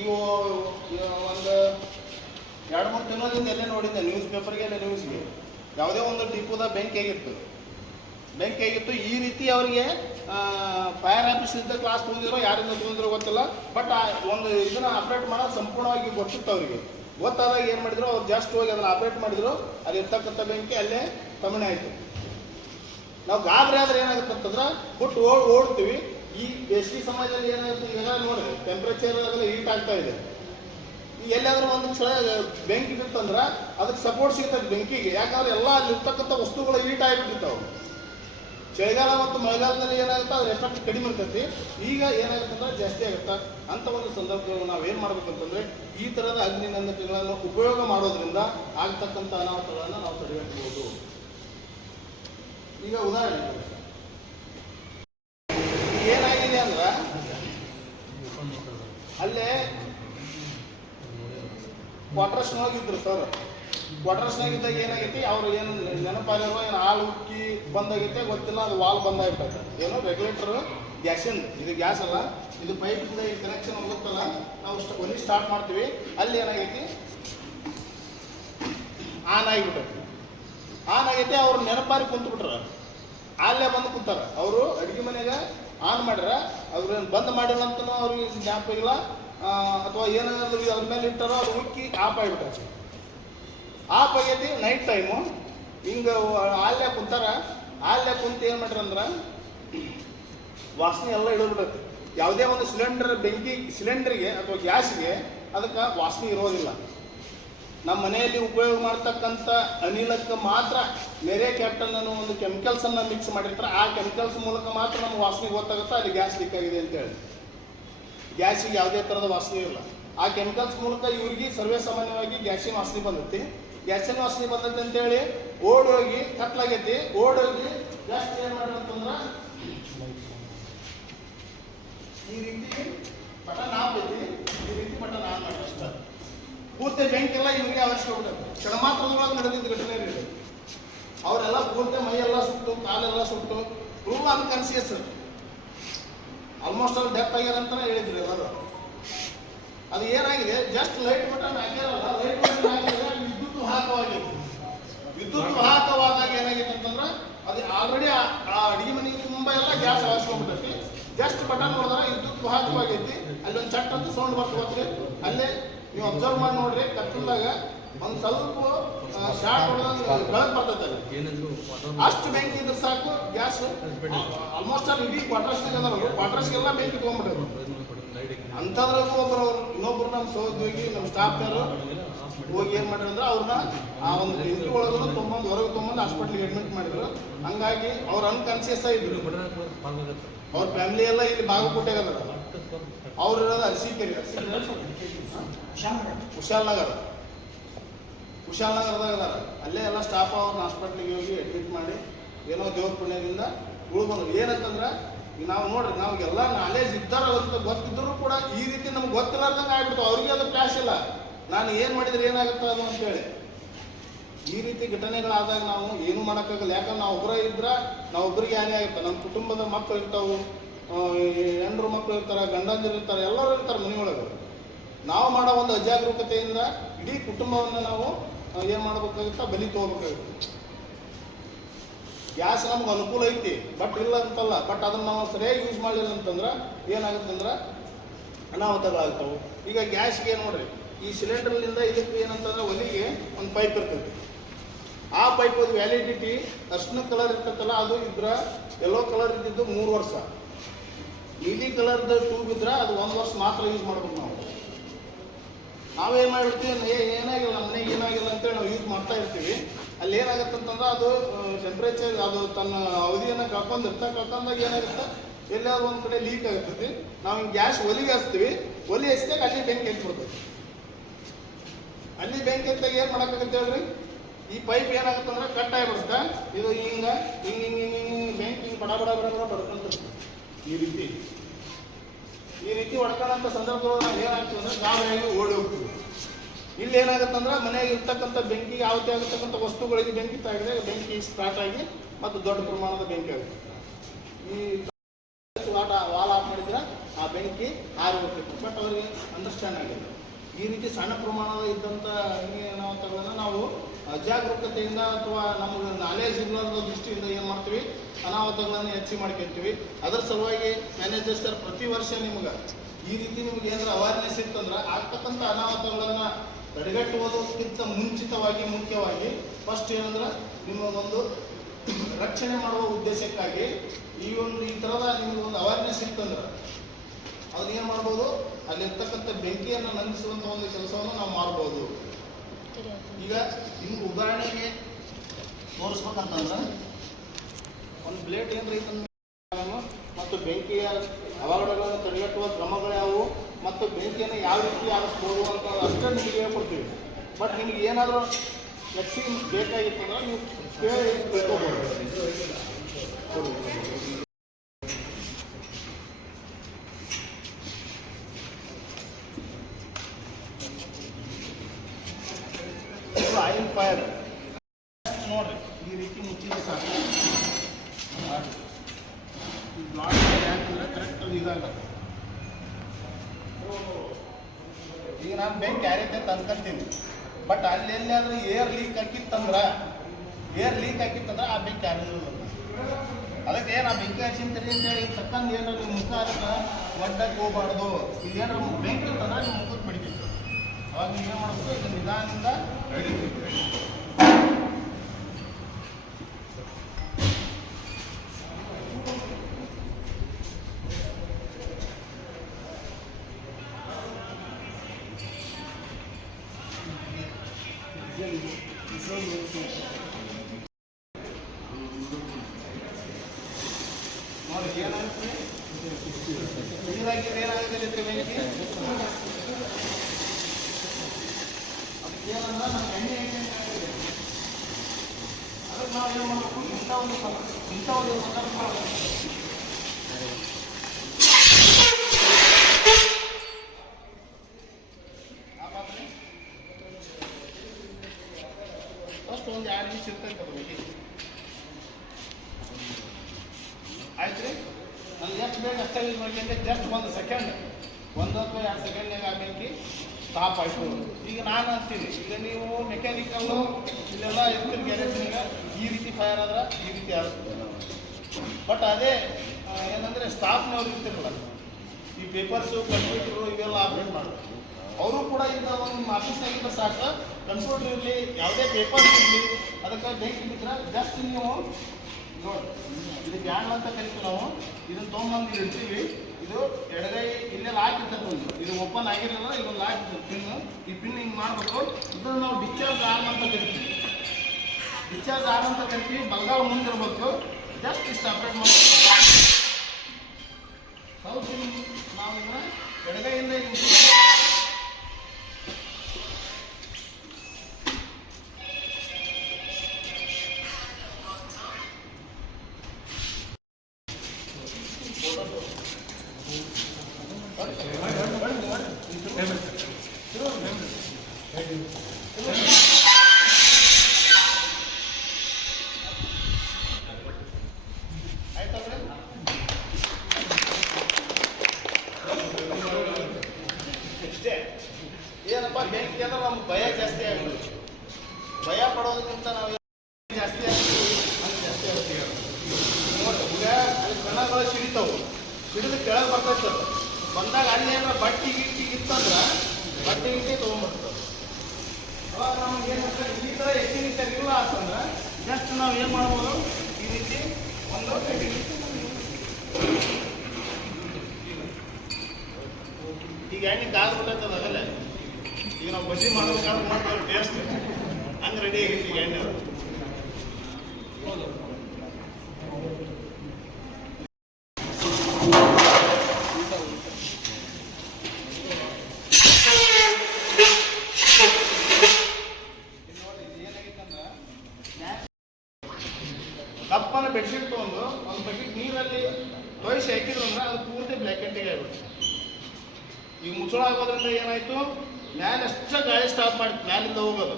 ಇವು ಒಂದು 2-3 ತಿಂಗಳಿಂದ ಎಲ್ಲೇ ನೋಡಿದ್ದೆ, ನ್ಯೂಸ್ ಪೇಪರ್ಗೆ, ನ್ಯೂಸ್ಗೆ, ಯಾವುದೇ ಒಂದು ಡಿಪೋದ ಬೆಂಕಿ ಆಗಿತ್ತು. ಈ ರೀತಿ ಅವರಿಗೆ ಫೈರ್ ಆಫೀಸಿಂದ ಕ್ಲಾಸ್ ತೊಗೊಂಡಿರೋ, ಯಾರಿಂದ ತೊಗೊಂಡಿರೋ ಗೊತ್ತಿಲ್ಲ. ಬಟ್ ಒಂದು ಇದನ್ನು ಆಪ್ರೇಟ್ ಮಾಡೋದು ಸಂಪೂರ್ಣವಾಗಿ ಗೊತ್ತಿತ್ತು ಅವರಿಗೆ. ಗೊತ್ತಾದಾಗ ಏನು ಮಾಡಿದ್ರು, ಅವ್ರು ಜಾಸ್ತಿ ಹೋಗಿ ಅದನ್ನು ಆಪ್ರೇಟ್ ಮಾಡಿದ್ರು, ಅಲ್ಲಿ ಇರ್ತಕ್ಕಂಥ ಬೆಂಕಿ ಅಲ್ಲೇ ಕಮ್ಮಿ ಆಯಿತು. ನಾವು ಗಾಬರಿ ಆದರೆ ಏನಾಗುತ್ತೆ ಅಂತಂದ್ರೆ ಬಿಟ್ಟು ಓಡ್ತೀವಿ. ಈ ಬೇಸಿಗೆ ಸಮಾಜದಲ್ಲಿ ಏನಾಗುತ್ತೆ, ಈಗ ನೋಡಿರಿ ಟೆಂಪ್ರೇಚರ್ ಅದೆಲ್ಲ ಹೀಟ್ ಆಗ್ತಾ ಇದೆ. ಈಗ ಎಲ್ಲಾದ್ರೂ ಒಂದು ಸಲ ಬೆಂಕಿ ಬಿತ್ತಂದ್ರೆ ಅದಕ್ಕೆ ಸಪೋರ್ಟ್ ಸಿಗ್ತದೆ ಬೆಂಕಿಗೆ. ಯಾಕಂದ್ರೆ ಎಲ್ಲ ಅಲ್ಲಿ ಇರ್ತಕ್ಕಂಥ ವಸ್ತುಗಳು ಹೀಟ್ ಆಗಿಬಿಟ್ಟಿರ್ತಾವೆ. ಚಳಿಗಾಲ ಮತ್ತು ಮಳೆಗಾಲದಲ್ಲಿ ಏನಾಗುತ್ತೆ, ಅದ್ರ ಎಫೆಕ್ಟ್ ಕಡಿಮೆ ಇರ್ತೈತಿ. ಈಗ ಏನಾಗುತ್ತೆ ಅಂದ್ರೆ ಜಾಸ್ತಿ ಆಗುತ್ತೆ. ಅಂತ ಒಂದು ಸಂದರ್ಭದಲ್ಲಿ ನಾವು ಏನು ಮಾಡ್ಬೇಕಂತಂದ್ರೆ, ಈ ಥರದ ಅಗ್ನಿನಂದಕಗಳನ್ನು ಉಪಯೋಗ ಮಾಡೋದ್ರಿಂದ ಆಗ್ತಕ್ಕಂಥ ಅನಾಹುತಗಳನ್ನು ನಾವು ತಡೆಗಟ್ಟಬಹುದು. ಈಗ ಉದಾಹರಣೆ ಏನಾಗಿದೆ ಅಂದ್ರೆ, ಅಲ್ಲೇ ಕ್ವಾರ್ಟರ್ಸ್ನಾಗ ಇದ್ರು ಸರ್. ಕ್ವಾರ್ಟರ್ಸ್ನಾಗ ಇದ್ದಾಗ ಏನಾಗೈತಿ, ಅವ್ರು ಏನು ನೆನಪಾಗಿರೋ ಏನು ಹಾಲು ಉಕ್ಕಿ ಬಂದಾಗೈತೆ ಗೊತ್ತಿಲ್ಲ, ಅದು ವಾಲ್ ಬಂದಾಗಿರ್ತೈತೆ. ಏನು ರೆಗ್ಯುಲೇಟರ್ ಗ್ಯಾಸಿಂದ, ಇದು ಗ್ಯಾಸ್ ಅಲ್ಲ, ಇದು ಪೈಪಿಂದ ಈ ಕನೆಕ್ಷನ್ ಹೋಗುತ್ತಲ್ಲ, ನಾವು ಒಲಿ ಸ್ಟಾರ್ಟ್ ಮಾಡ್ತೀವಿ. ಅಲ್ಲಿ ಏನಾಗೈತಿ, ಆನ್ ಆಗೈತಿ. ಅವ್ರು ನೆನಪಾರಿ ಕುಂತ್ಬಿಟ್ರ, ಅಲ್ಲೇ ಬಂದು ಕುಂತಾರ. ಅವರು ಅಡುಗೆ ಮನೆಗೆ ಆನ್ ಮಾಡ್ಯಾರ, ಅವ್ರೇನು ಬಂದ್ ಮಾಡಿಲ್ಲ ಅಂತನೂ ಅವ್ರಿಗೆ ಜ್ಞಾಪಕ ಇಲ್ಲ. ಅಥವಾ ಏನಾದ್ರು ಅದ್ರ ಮೇಲೆ ಇಟ್ಟಾರೋ ಅವ್ರು ಉಕ್ಕಿ ಆಫ್ ಆಗಿಬಿಟ್ಟಾರೆ. ಆಫ್ ಆಗೈತಿ, ನೈಟ್ ಟೈಮು. ಹಿಂಗೆ ಅಲ್ಲೇ ಕುಂತಾರ. ಅಲ್ಲೇ ಕುಂತು ಏನು ಮಾಡ್ಯಾರ ಅಂದ್ರೆ, ವಾಸನೆ ಎಲ್ಲ ಇಡೋದ್ಬಿಟ್ಟೈತಿ. ಯಾವುದೇ ಒಂದು ಸಿಲಿಂಡರ್ಗೆ ಅಥವಾ ಗ್ಯಾಸ್ಗೆ ಅದಕ್ಕೆ ವಾಸನೆ ಇರೋದಿಲ್ಲ. ನಮ್ಮ ಮನೆಯಲ್ಲಿ ಉಪಯೋಗ ಮಾಡ್ತಕ್ಕಂಥ ಅನಿಲಕ್ಕೆ ಮಾತ್ರ ಮೇರೆ ಕ್ಯಾಪ್ಟನ್ ಅನ್ನೋ ಒಂದು ಕೆಮಿಕಲ್ಸನ್ನು ಮಿಕ್ಸ್ ಮಾಡಿರ್ತಾರೆ. ಆ ಕೆಮಿಕಲ್ಸ್ ಮೂಲಕ ಮಾತ್ರ ನಮ್ಗೆ ವಾಸನೆ ಗೊತ್ತಾಗುತ್ತೆ ಅಲ್ಲಿ ಗ್ಯಾಸ್ ಲೀಕ್ ಆಗಿದೆ ಅಂತೇಳಿ. ಗ್ಯಾಸಿಗೆ ಯಾವುದೇ ಥರದ ವಾಸನೆ ಇಲ್ಲ. ಆ ಕೆಮಿಕಲ್ಸ್ ಮೂಲಕ ಇವ್ರಿಗೆ ಸರ್ವೇ ಸಾಮಾನ್ಯವಾಗಿ ಗ್ಯಾಸಿನ ವಾಸನೆ ಬಂದೈತಿ. ಗ್ಯಾಸಿನ ವಾಸನೆ ಬಂದೈತಿ ಅಂತೇಳಿ ಓಡೋಗಿ ಕತ್ಲಾಗೈತಿ, ಓಡೋಗಿ ಗ್ಯಾಸ್ ಏನು ಮಾಡ್ರಿ ಅಂತಂದ್ರೆ ಈ ರೀತಿ ಬಟನ್ ಆಫ್ ಐತಿ, ಈ ರೀತಿ ಬಟನ್ ಆನ್ ಮಾಡ್ರಿ ಅಷ್ಟ. ಪೂರ್ತಿ ಬೆಂಕಿ ಎಲ್ಲ ಇವ್ರಿಗೆ ಅವಶ್ಯಕ ಬಿಟ್ಟೈತಿ. ಕ್ಷಣಮಾತ್ರದೊಳಗೆ ನಡೆದಿದ್ದು ಘಟನೆ ಇದೆ. ಅವರೆಲ್ಲ ಪೂರ್ತಿ ಮೈಯೆಲ್ಲ ಸುಟ್ಟು, ಕಾಲೆಲ್ಲ ಸುಟ್ಟು, ತುಂಬ ಅನ್ಕಾನ್ಸಿಯಸ್, ಆಲ್ಮೋಸ್ಟ್ ಅಲ್ಲಿ ಡೆತ್ ಆಗ್ಯಾರ ಅಂತಾನೆ ಹೇಳಿದ್ರು ಎಲ್ಲರೂ. ಅದು ಏನಾಗಿದೆ, ಜಸ್ಟ್ ಲೈಟ್ ಬಟನ್ ಹಾಕ್ಯಾರಲ್ಲ, ಲೈಟ್ ಬಟನ್ ಹಾಕಿದ್ರೆ ವಿದ್ಯುತ್ ವಾಹಕವಾಗಿದೆ. ವಿದ್ಯುತ್ ವಾಹಕವಾದಾಗ ಏನಾಗಿದೆ ಅಂತಂದ್ರೆ, ಅದು ಆಲ್ರೆಡಿ ಆ ಅಡಿಗೆ ಮನೆಗೆ ತುಂಬ ಎಲ್ಲ ಗ್ಯಾಸ್ ಹಾಸ್ಕೊಂಡ್ಬಿಟ್ಟೈತಿ. ಜಸ್ಟ್ ಬಟನ್ ನೋಡಿದ್ರೆ ವಿದ್ಯುತ್ ವಾಹಕವಾಗೈತಿ. ಅಲ್ಲಿ ಒಂದು ಚಟ್ ಅಂತ ಸೌಂಡ್ ಬರ್ತದೆ. ಅಲ್ಲೇ ನೀವು ಅಬ್ಸರ್ವ್ ಮಾಡಿ ನೋಡ್ರಿ, ಕತ್ತಲ್ದಾಗ ಒಂದು ಸ್ವಲ್ಪ ಶಾರ್ಟ್ ಹೊಡೆದಂಗೆ ಬೆಳಕು ಬರ್ತೈತೆ. ಅಷ್ಟು ಬೆಂಕಿ ಇದ್ರೆ ಸಾಕು, ಗ್ಯಾಸ್ ಆಲ್ಮೋಸ್ಟ್ ಅಲ್ಲಿ ಇಡೀ ಕ್ವಾರ್ಟರ್ಸ್ನಾಗ ಅದಾರ, ಕ್ವಾರ್ಟರ್ಸ್ಗೆಲ್ಲ ಬೆಂಕಿ ತೊಗೊಂಡ್ಬಿಟ್ಟೈತೆ. ಅಂಥದ್ರಾಗೂ ಇನ್ನೊಬ್ರು ನಮ್ಮ ಸಹೋದ್ಯೋಗಿ ನಮ್ಮ ಸ್ಟಾಫ್ನವರು ಹೋಗಿ ಏನು ಮಾಡಿದ್ರು ಅಂದ್ರೆ ಅವ್ರನ್ನ ಆ ಒಂದು ಬೆಂಕಿ ಒಳಗೂ ತೊಗೊಂಬಂದು ಹೊರಗೆ ತೊಗೊಂಬಂದು ಹಾಸ್ಪಿಟ್ಲಿಗೆ ಅಡ್ಮಿಟ್ ಮಾಡಿದ್ರು. ಹಂಗಾಗಿ ಅವ್ರು ಅನ್ಕಾನ್ಸಿಯಸ್ ಆಗಿದ್ರು. ಅವ್ರ ಫ್ಯಾಮಿಲಿ ಎಲ್ಲ ಇಲ್ಲಿ ಬಾಗಲಕೋಟೆಗೆ ಅದಾರ. ಅವ್ರು ಇರೋದು ಅರಸೀಕೆರೆ, ಕುಶಾಲನಗರದಾಗ ಅದಾರ. ಅಲ್ಲೇ ಎಲ್ಲ ಸ್ಟಾಫ್ ಅವ್ರನ್ನ ಹಾಸ್ಪಿಟ್ಲಿಗೆ ಹೋಗಿ ಅಡ್ಮಿಟ್ ಮಾಡಿ ಏನೋ ದೇವ್ರ ಪುಣ್ಯದಿಂದ ಉಳ್ಬಂದ್ರು. ಏನಂತಂದ್ರೆ ಈಗ ನಾವು ನೋಡ್ರಿ, ನಾವೆಲ್ಲ ನಾಲೆಜ್ ಇದ್ದಾರ ಅಂತ ಗೊತ್ತಿದ್ರು ಕೂಡ ಈ ರೀತಿ ನಮ್ಗೆ ಗೊತ್ತಿಲ್ಲಾರ್ದಂಗೆ ಆಗ್ಬಿಡ್ತು. ಅವ್ರಿಗೆ ಅದು ಕ್ಲಾಸ್ ಇಲ್ಲ, ನಾನು ಏನು ಮಾಡಿದ್ರೆ ಏನಾಗುತ್ತೆ ಅದು ಅಂತೇಳಿ. ಈ ರೀತಿ ಘಟನೆಗಳಾದಾಗ ನಾವು ಏನು ಮಾಡೋಕ್ಕಾಗಲ್ಲ. ಯಾಕಂದ್ರೆ ನಾವು ಒಬ್ಬರೇ ಇದ್ರೆ ನಾವು ಒಬ್ಬರಿಗೆ ಹಾನಿ ಆಗುತ್ತೆ. ನಮ್ಮ ಕುಟುಂಬದ ಮಕ್ಕಳು ಇರ್ತಾವೆ, ಹೆಣ್ಣರು ಮಕ್ಕಳು ಇರ್ತಾರೆ, ಗಂಡಂದಿರು ಇರ್ತಾರೆ, ಎಲ್ಲರೂ ಇರ್ತಾರೆ ಮನೆಯೊಳಗೆ. ನಾವು ಮಾಡೋ ಒಂದು ಅಜಾಗರೂಕತೆಯಿಂದ ಇಡೀ ಕುಟುಂಬವನ್ನು ನಾವು ಏನು ಮಾಡಬೇಕಾಗುತ್ತೆ, ಬಲಿ ತೊಗೋಬೇಕಾಗುತ್ತೆ. ಗ್ಯಾಸ್ ನಮ್ಗೆ ಅನುಕೂಲ ಐತಿ, ಬಟ್ ಇಲ್ಲ ಅಂತಲ್ಲ. ಬಟ್ ಅದನ್ನು ನಾವು ಸರಿಯಾಗಿ ಯೂಸ್ ಮಾಡಲಿಲ್ಲ ಅಂತಂದ್ರೆ ಏನಾಗುತ್ತಂದ್ರೆ ಅನಾಹುತಗಳಾಗ್ತಾವೆ. ಈಗ ಗ್ಯಾಸ್ಗೆ ನೋಡ್ರಿ, ಈ ಸಿಲಿಂಡರ್ನಿಂದ ಇದಕ್ಕೆ ಏನಂತಂದ್ರೆ ಒಲಿಗೆ ಒಂದು ಪೈಪ್ ಇರ್ತೈತಿ. ಆ ಪೈಪ್ ಅದು ವ್ಯಾಲಿಡಿಟಿ ಅರ್ಶಿನ ಕಲರ್ ಇರ್ತೈತಲ್ಲ, ಅದು ಇದ್ರೆ ಯೆಲ್ಲೋ ಕಲರ್ ಇದ್ದಿದ್ದು 3 ವರ್ಷ, ನೀಲಿ ಕಲರ್ದು ಟ್ಯೂಬ್ ಇದ್ರೆ ಅದು 1 ವರ್ಷ ಮಾತ್ರ ಯೂಸ್ ಮಾಡ್ಬೇಕು. ನಾವೇನು ಮಾಡಿರ್ತೀವಿ, ಏನಾಗಿಲ್ಲ ನಮ್ಮ ಮನೆಗೆ ಏನಾಗಿಲ್ಲ ಅಂತೇಳಿ ನಾವು ಯೂಸ್ ಮಾಡ್ತಾ ಇರ್ತೀವಿ. ಅಲ್ಲಿ ಏನಾಗುತ್ತೆ ಅಂತಂದ್ರೆ ಅದು ಟೆಂಪ್ರೇಚರ್ ಅದು ತನ್ನ ಅವಧಿಯನ್ನು ಕಳ್ಕೊಂಡಾಗ ಏನಾಗುತ್ತೆ, ಎಲ್ಲಾದ್ರೂ ಒಂದು ಕಡೆ ಲೀಕ್ ಆಗಿರ್ತೈತಿ. ನಾವು ಹಿಂಗೆ ಗ್ಯಾಸ್ ಒಲಿಗೆ ಹಚ್ತೀವಿ, ಒಲಿ ಹಚ್ಚಿದಾಗ ಅಲ್ಲಿ ಬೆಂಕಿ ಹಚ್ಬಿಡ್ತೈತಿ. ಅಲ್ಲಿ ಬೆಂಕಿ ಹಚ್ಚಾಗ ಏನು ಮಾಡೋಕ್ಕಾಗತ್ತೆ ಹೇಳ್ರಿ, ಈ ಪೈಪ್ ಏನಾಗುತ್ತೆ ಅಂದ್ರೆ ಕಟ್ ಆಗಿಬಿಡುತ್ತೆ. ಇದು ಹಿಂಗೆ ಬೆಂಕಿ ಹಿಂಗೆ ಬಡ ಬಡ್ಕೊಂತ ಈ ರೀತಿ ಹೊಡ್ಕೊಳ್ಳೋಂಥ ಸಂದರ್ಭದೊಳಗೆ ನಾವು ಏನಾಗ್ತೀವಿ ಅಂದ್ರೆ ಗಾಳಿಯಾಗಿ ಓಡಿ ಹೋಗ್ತೀವಿ. ಇಲ್ಲಿ ಏನಾಗುತ್ತಂದ್ರೆ ಮನೆಯಾಗ ಇರ್ತಕ್ಕಂಥ ಬೆಂಕಿ ಯಾವತ್ತೇ ಆಗಿರ್ತಕ್ಕಂಥ ವಸ್ತುಗಳಿಗೆ ಬೆಂಕಿ ತಾಗಿದೆ, ಬೆಂಕಿ ಸ್ಟಾರ್ಟ್ ಆಗಿ ಮತ್ತು ದೊಡ್ಡ ಪ್ರಮಾಣದ ಬೆಂಕಿ ಆಗುತ್ತೆ. ಈ ವಾಲ್ ಆಫ್ ಮಾಡಿದ್ರೆ ಆ ಬೆಂಕಿ ಆರಿ ಹೋಗ್ತಿತ್ತು. ಬಟ್ ಅವರಿಗೆ ಅಂಡರ್ಸ್ಟ್ಯಾಂಡ್ ಆಗಿದೆ. ಈ ರೀತಿ ಸಣ್ಣ ಪ್ರಮಾಣದ ಇದ್ದಂಥ ಅನಾಹುತಗಳನ್ನು ನಾವು ಅಜಾಗರೂಕತೆಯಿಂದ ಅಥವಾ ನಮಗೆ ನಾಲೆಜ್ ಇಲ್ಲದ ದೃಷ್ಟಿಯಿಂದ ಏನು ಮಾಡ್ತೀವಿ, ಅನಾಹುತಗಳನ್ನು ಹೆಚ್ಚು ಮಾಡ್ಕೊಳ್ತೀವಿ. ಅದರ ಸಲುವಾಗಿ ಮ್ಯಾನೇಜರ್ ಸರ್ ಪ್ರತಿ ವರ್ಷ ನಿಮ್ಗೆ ಈ ರೀತಿ ನಿಮ್ಗೆ ಏನಾದ್ರು ಅವೇರ್ನೆಸ್ ಇತ್ತಂದ್ರೆ ಆಗ್ತಕ್ಕಂಥ ಅನಾಹುತಗಳನ್ನು ತಡೆಗಟ್ಟುವುದಕ್ಕಿಂತ ಮುಂಚಿತವಾಗಿ ಮುಖ್ಯವಾಗಿ ಫಸ್ಟ್ ಏನಂದ್ರೆ ನಿಮ್ಮ ಒಂದು ರಕ್ಷಣೆ ಮಾಡುವ ಉದ್ದೇಶಕ್ಕಾಗಿ ಈ ಥರದ ನಿಮ್ಗೆ ಒಂದು ಅವೇರ್ನೆಸ್ ಇತ್ತಂದ್ರೆ ಅದನ್ನ ಏನು ಮಾಡ್ಬೋದು, ಅಲ್ಲಿರ್ತಕ್ಕಂಥ ಬೆಂಕಿಯನ್ನು ನಂದಿಸುವಂಥ ಒಂದು ಕೆಲಸವನ್ನು ನಾವು ಮಾಡ್ಬೋದು. ಈಗ ನಿಮ್ಗೆ ಉದಾಹರಣೆಗೆ ತೋರಿಸ್ಬೇಕಂತಂದ್ರೆ ಒಂದು ಪ್ಲೇಟ್ ಏನು ರೈತಂದ್ರೆ ಮತ್ತು ಬೆಂಕಿಯ ಅವಘಡಗಳನ್ನು ತಡೆಗಟ್ಟುವ ಕ್ರಮಗಳು ಯಾವುವು ಮತ್ತು ಬೆಂಕಿಯನ್ನು ಯಾವ ರೀತಿ ಆರಿಸ್ಬೋದು ಅಂತ ಅಷ್ಟೇ ನಿಮಗೆ ಹೇಳ್ಕೊಡ್ತೀವಿ. ಬಟ್ ನಿಮಗೆ ಏನಾದರೂ ಫ್ಲೆಕ್ಸಿಂಗ್ ಬೇಕಾಗಿತ್ತಂದ್ರೆ ನೀವು ತಿಳ್ಕೊಬೋದು. ಆಯಿಲ್ ಫೈರ್ ನೋಡ್ರಿ, ಈ ರೀತಿ ಮುಚ್ಚಿದ್ರೆ ಸಾಕು. ಯಾಕಂದ್ರೆ ಕರೆಕ್ಟ್ ಇದಾಗಲ್ಲ. ಈಗ ನಾನು ಬೆಂಕಿ ಯಾರೈತೆ ಅಂತ ಅನ್ಕೊಂತೀನಿ, ಬಟ್ ಅಲ್ಲಿ ಆದ್ರೆ ಏರ್ ಲೀಕ್ ಹಾಕಿತ್ತಂದ್ರೆ ಆ ಬೆಂಕಿ ಯಾರಿಲ್ಲ. ಅದಕ್ಕೆ ಏನು ಆ ಬೆಂಕಿ ಹಚ್ಚಿಂತೀರಿ ಅಂತೇಳಿ ತಕ್ಕಂದು ಏನಾರ ನಿಮ್ಮ ಮುಖ ಅದಕ್ಕೆ ಒಡ್ಡಕ್ಕೆ ಹೋಗ್ಬಾರ್ದು. ಇದೇನಾರ ಬೆಂಕಿ ಅಂತಂದ್ರೆ ನಿಮ್ಮ ಮುಖಕ್ಕೆ ಬಿಡ್ತಿತ್ತು. ಅವಾಗ ನೀವು ಏನು ಮಾಡಬೇಕು, ಇದು ನಿಧಾನದಿಂದ ಹಿಡಿತೀವಿ. ನೋಡಿ ಏನಾಗುತ್ತೆ, ಏನಾಗುತ್ತೆ ಬೆಂಕಿ ಏನಂದ್ರೆ ನಮ್ಮ ಎಣ್ಣೆ ಅದಕ್ಕೆ ನಾವು ಏನು ಮಾಡಬೇಕು, ಇಂಥ ಒಂದು ಸಂದರ್ಭ ಫಸ್ಟ್ ಒಂದು 2 ನಿಮಿಷ ಇರ್ತೈತೆ ಬೆಂಕಿ. ಆಯ್ತು ರೀ, ನಾನು ಎಷ್ಟು ಬೇಕು ಅಷ್ಟೇ ಯೂಸ್ ಮಾಡಿ ಅಂದರೆ ಜಸ್ಟ್ 1 ಸೆಕೆಂಡ್ 1 ಅಥವಾ 2 ಸೆಕೆಂಡ್ನಾಗ ಆ ಬೆಂಕಿ ಸ್ಟಾಪ್ ಆಯಿತು. ಈಗ ನಾನು ಅಂತೀನಿ, ಈಗ ನೀವು ಮೆಕ್ಯಾನಿಕಲ್ಲು ಇಲ್ಲೆಲ್ಲ ಇರ್ತೀರಿ ಗ್ಯಾರೇಜ್ನಾಗ, ಈ ರೀತಿ ಫೈರ್ ಆದ್ರೆ ಈ ರೀತಿ ಆಗುತ್ತೆ. ಬಟ್ ಅದೇ ಏನಂದರೆ ಸ್ಟಾಫ್ನವ್ರು ಇರ್ತಿರಲ್ಲ, ಈ ಪೇಪರ್ಸು ಕಂಪ್ಯೂಟ್ರು ಇವೆಲ್ಲ ಆಪ್ರೇಟ್ ಮಾಡೋದು, ಅವರು ಕೂಡ ಈಗ ಒಂದು ನಿಮ್ಮ ಆಫೀಸ್ನಾಗಿದ್ದರೆ ಸಾಕು, ಕಂಪ್ಯೂಟರ್ ಇರಲಿ ಯಾವುದೇ ಪೇಪರ್ಸ್ ಇರಲಿ, ಅದಕ್ಕೆ ಬೆಂಕಿ ಬಿದ್ದರೆ ಜಸ್ಟ್ ನೀವು ನೋಡಿ, ಇದು ಬ್ಯಾನ್ ಅಂತ ಕರಿತೀವಿ ನಾವು. ಇದನ್ನು ತೊಗೊಂಬಂದು ಇಡ್ತೀವಿ, ಇದು ಎಡಗೈ ಇಲ್ಲೇ ಲಾಕ್ ಇರ್ತದೆ ಒಂದು, ಇದು ಓಪನ್ ಆಗಿರಲ್ಲ, ಇದೊಂದು ಲಾಕ್ ಇರ್ತದೆ ಪಿನ್. ಈ ಪಿನ್ ಹಿಂಗೆ ಮಾಡಬೇಕು. ಇದನ್ನು ನಾವು ಡಿಸ್ಚಾರ್ಜ್ ಆರ್ಮ್ ಅಂತ ಕರಿತೀವಿ. ಡಿಸ್ಚಾರ್ಜ್ ಆರ್ಮ್ ಅಂತ ಕರಿತೀವಿ. ಬಲಗಾಲ ಮುಂದಿರ್ಬೇಕು. ಜಸ್ಟ್ ಇಷ್ಟು ಅಪ್ರೇಟ್ ಮಾಡಬೇಕು. ಸ್ವಲ್ಪ ನಾವು ಇದನ್ನ ಎಡಗೈಯಿಂದ ಏನಪ್ಪ ಬೆಂಕಿ ಅಂದ್ರೆ ನಮ್ಗೆ ಭಯ ಜಾಸ್ತಿ ಆಗುತ್ತೆ. ಭಯ ಪಡೋದಕ್ಕಿಂತ ನಾವು ಜಾಸ್ತಿ ಆಗ್ತೀವಿ ಹಂಗೆ ಜಾಸ್ತಿ ಆಗುತ್ತೆ. ನೋಡಿ ಈಗ ಅಲ್ಲಿ ಕಣಗಳು ಸಿಡಿತಾವು, ಸಿಡಿದು ಕೆಳಗೆ ಬರ್ತೈತೆ. ಬಂದಾಗ ಅಲ್ಲಿ ಏನಾರ ಬಟ್ಟೆ ಗಿಟ್ಟಿ ಇತ್ತಂದ್ರೆ ಬಟ್ಟೆ ಗಿಟ್ಟಿ ತೊಗೊಂಡ್ಬರ್ತದೆ. ಅವಾಗ ನಮ್ಗೆ ಏನಂದ್ರೆ ಈ ಥರ ಎಕ್ಸ್ಟಿಂಗ್ವಿಷರ್ ಇಲ್ಲ ಅಂತಂದ್ರೆ ಜಸ್ಟ್ ನಾವು ಏನು ಮಾಡ್ಬೋದು, ಈ ರೀತಿ ಒಂದು ಈಗ ಎಣ್ಣೆ ಕಾದು ಬಿಟ್ಟೈತದ ಅದಲ್ಲೇ. ಈಗ ನಾವು ಬಜ್ಜಿ ಮಾಡ್ಬೇಕಾದ್ರೆ ನೋಡ್ತೀವಿ ಟೇಸ್ಟ್ ಹಂಗೆ ರೆಡಿ ಆಗೈತಿ ಈಗ ಎಣ್ಣೆ. ಕಪ್ಪನ ಬೆಡ್ಶೀಟ್ ತೊಗೊಂಡು ಒಂದು ಬಕೆಟ್ ನೀರಲ್ಲಿ ತೊಯ್ಸಿ ಹಾಕಿದ್ರು ಅಂದ್ರೆ ಅದು ಪೂರ್ತಿ ಬ್ಲ್ಯಾಕೆಟ್ಟಿಗೆ ಆಗ್ಬಿಡುತ್ತೆ. ಈಗ ಮುಚ್ಚಳ ಆಗೋದ್ರಿಂದ ಏನಾಯ್ತು, ಮ್ಯಾಲೆ ಅಷ್ಟೇ ಗಾಳಿ ಸ್ಟಾಪ್ ಮಾಡಿತ್ತು ಮ್ಯಾಲಿಂದ ಹೋಗೋದು.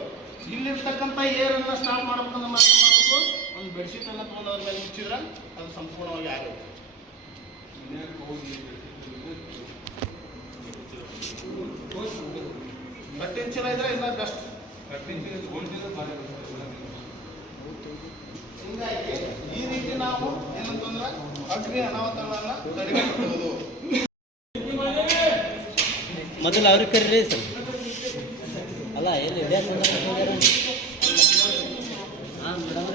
ಇಲ್ಲಿರ್ತಕ್ಕಂಥ ಏರನ್ನ ಸ್ಟಾಪ್ ಮಾಡ್ಬೇಕಂದ್ರೆ ಮಾಡಬೇಕು, ಒಂದು ಬೆಡ್ಶೀಟನ್ನು ತೊಗೊಂಡು ಅದ್ರ ಮೇಲೆ ಮುಚ್ಚಿದ್ರೆ ಅದು ಸಂಪೂರ್ಣವಾಗಿ ಆಗುತ್ತೆ. ಬಟ್ಟೆ ಚಲ ಇದ್ರೆ ಇಲ್ಲ ಬೆಸ್ಟ್. ಹೀಗಾಗಿ ಈ ರೀತಿ ನಾವು ಏನಂತಂದ್ರೆ ಅಗ್ನಿ ಅನಾಹುತಗಳನ್ನು ತಡೆಗಟ್ಟಬಹುದು. ಮೊದಲು ಅವ್ರಿಗೆ ಕರೀರಿ ಸರ್. ಅಲ್ಲ ಎಲ್ಲಿ ಹಾಂ ಮೇಡಮ್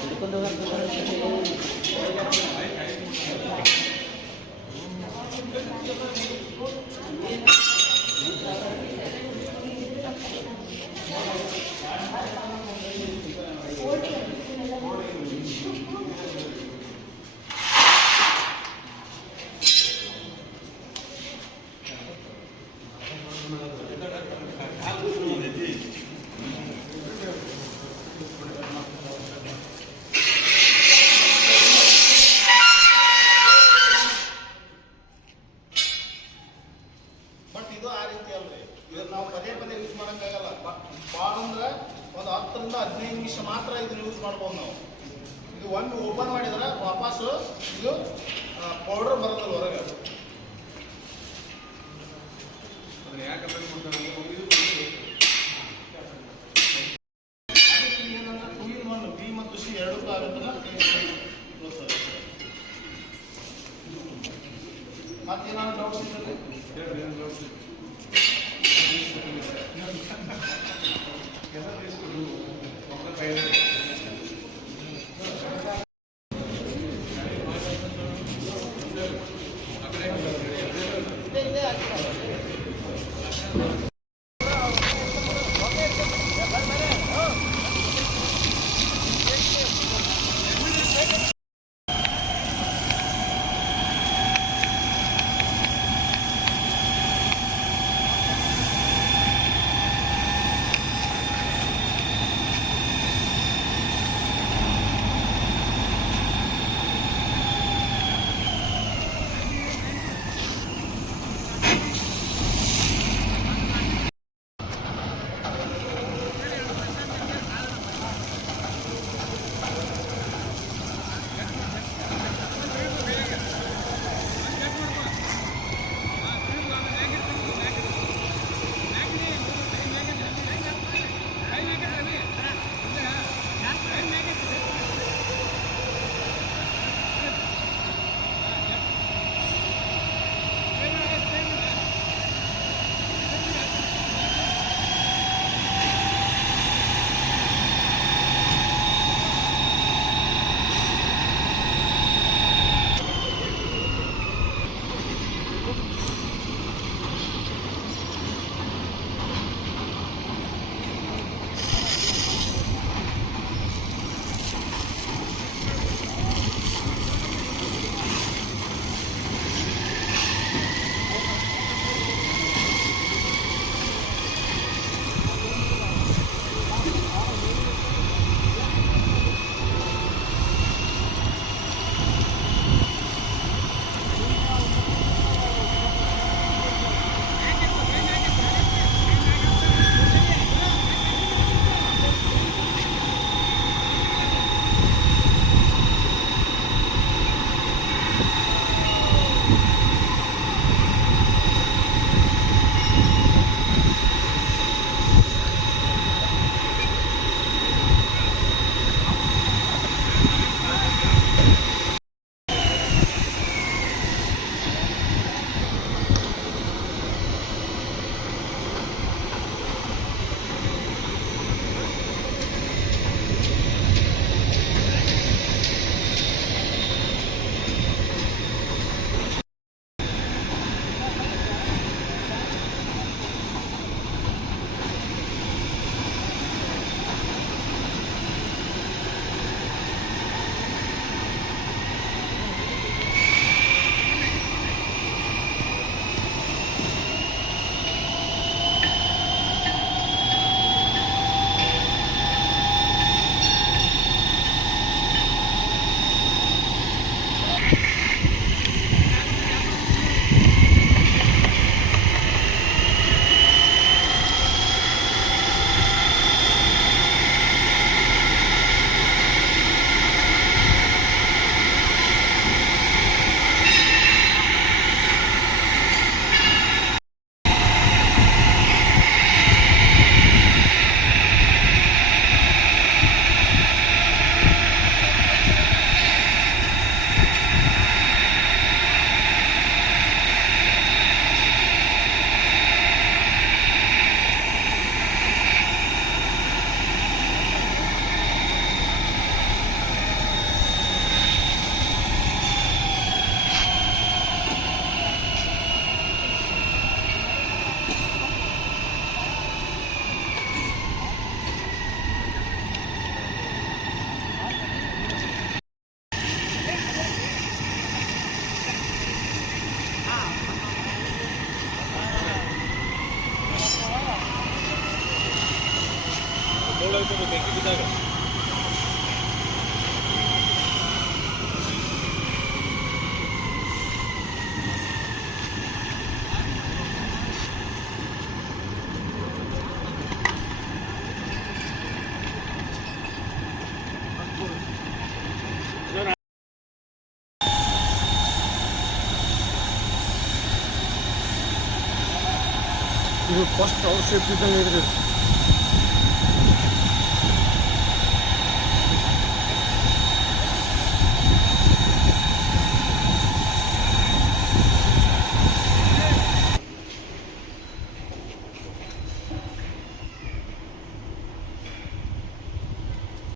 ಹಿಡ್ಕೊಂಡು ಬಟ್ ಇದು ಆ ರೀತಿ ಅಲ್ರಿ. ಇದನ್ನ ನಾವು ಪದೇ ಪದೇ ಯೂಸ್ ಮಾಡೋಕ್ಕಾಗಲ್ಲ. ಭಾಳ ಅಂದ್ರೆ ಒಂದು 10 ರಿಂದ 15 ನಿಮಿಷ ಮಾತ್ರ ಇದನ್ನ ಯೂಸ್ ಮಾಡ್ಬೋದು ನಾವು. ಇದು ಒಮ್ಮೆ ಓಪನ್ ಮಾಡಿದ್ರೆ ವಾಪಸ್ಸು ಇದು ಪೌಡರ್ ಬರೋದಿಲ್ಲ ಹೊರಗೆ. ಅದಕ್ಕೆ ಏನಂದ್ರೆ 2 in 1 ಬಿ ಮತ್ತು ಸಿ ಎರಡಕ್ಕೂ ಆಗುತ್ತಲ್ಲ. ಮತ್ತೇನಾದ್ರು ಡೌಟ್ಸ್ ಇದ್ದರೆ ಬೆಂಕಿ ಬಿದ್ದಾಗ ಇದು ಫಸ್ಟ್ ಅವ್ರ ಸೇಫ್ಟಿ ಇದ್ದಂಗೆ ಇದ್ರಿ